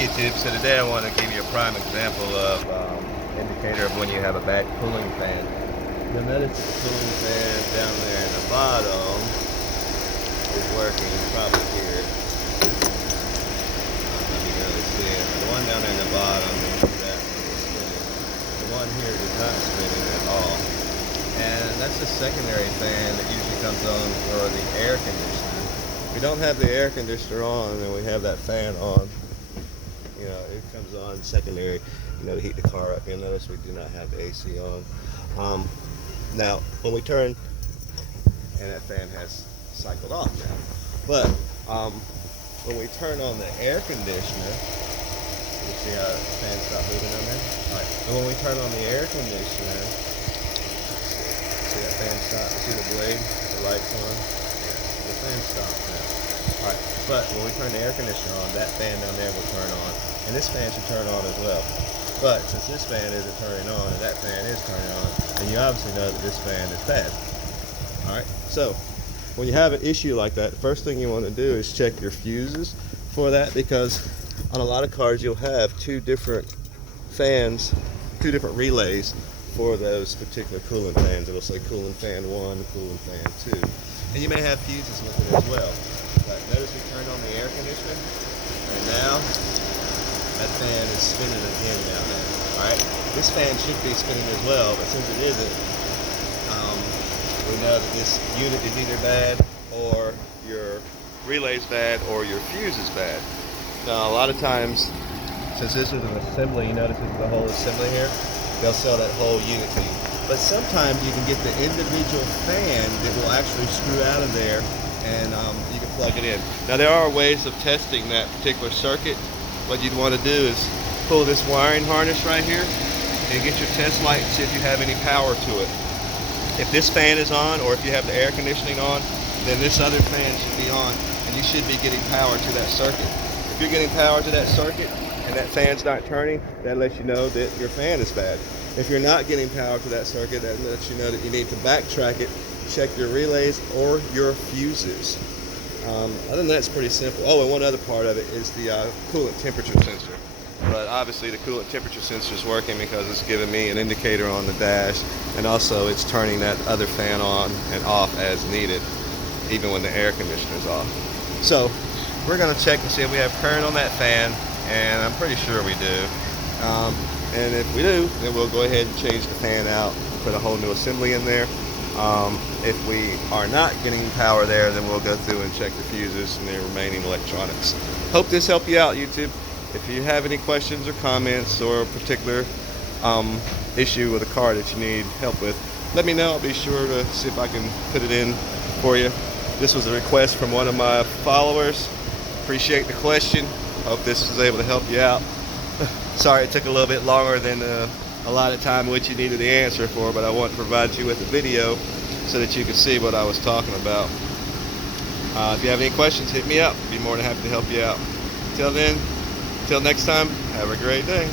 YouTube, so today I want to give you a prime example of indicator of when you have a bad cooling fan. You'll notice that the cooling fan down there in the bottom is working, probably here. Let me really see it. The one down there in the bottom, that one is spinning. The one here is not spinning at all. And that's the secondary fan that usually comes on for the air conditioner. If we don't have the air conditioner on and we have that fan on, you know, it comes on secondary, you know, to heat the car up. You'll notice we do not have the AC on. Now, when we turn, and that fan has cycled off now, but when we turn on the air conditioner, you see how the fan stopped moving on there? All right. And when we turn on the air conditioner, see that fan stop? See the blade? The light's on? The fan stopped now. Alright, but when we turn the air conditioner on, that fan down there will turn on, and this fan should turn on as well. But since this fan isn't turning on and that fan is turning on, then you obviously know that this fan is bad. Alright, so when you have an issue like that, the first thing you want to do is check your fuses for that, because on a lot of cars you'll have two different fans, two different relays for those particular coolant fans. It'll say coolant fan 1, coolant fan 2. And you may have fuses with it as well. But notice we turned on the air conditioner, and now that fan is spinning again down there. Alright? This fan should be spinning as well, but since it isn't, we know that this unit is either bad, or your relay's bad, or your fuse is bad. Now a lot of times, since this is an assembly, you notice this is the whole assembly here, they'll sell that whole unit to you. But sometimes you can get the individual fan that will actually screw out of there, and you can plug it in. Now there are ways of testing that particular circuit. What you'd want to do is pull this wiring harness right here and get your test light and see if you have any power to it. If this fan is on, or if you have the air conditioning on, then this other fan should be on, and you should be getting power to that circuit. If you're getting power to that circuit and that fan's not turning, that lets you know that your fan is bad. If you're not getting power to that circuit, that lets you know that you need to backtrack it, check your relays or your fuses. Other than that, it's pretty simple. Oh, and one other part of it is the coolant temperature sensor. But obviously the coolant temperature sensor is working because it's giving me an indicator on the dash, and also it's turning that other fan on and off as needed, even when the air conditioner is off. So we're going to check and see if we have current on that fan, and I'm pretty sure we do. And if we do, then we'll go ahead and change the fan out, put a whole new assembly in there. If we are not getting power there, then we'll go through and check the fuses and the remaining electronics. Hope this helped you out, YouTube. If you have any questions or comments or a particular issue with a car that you need help with, let me know. I'll be sure to see if I can put it in for you. This was a request from one of my followers. Appreciate the question. Hope this was able to help you out. Sorry it took a little bit longer than a lot of time which you needed the answer for, but I want to provide you with a video so that you can see what I was talking about. If you have any questions, hit me up. I'd be more than happy to help you out. Till then, till next time, have a great day.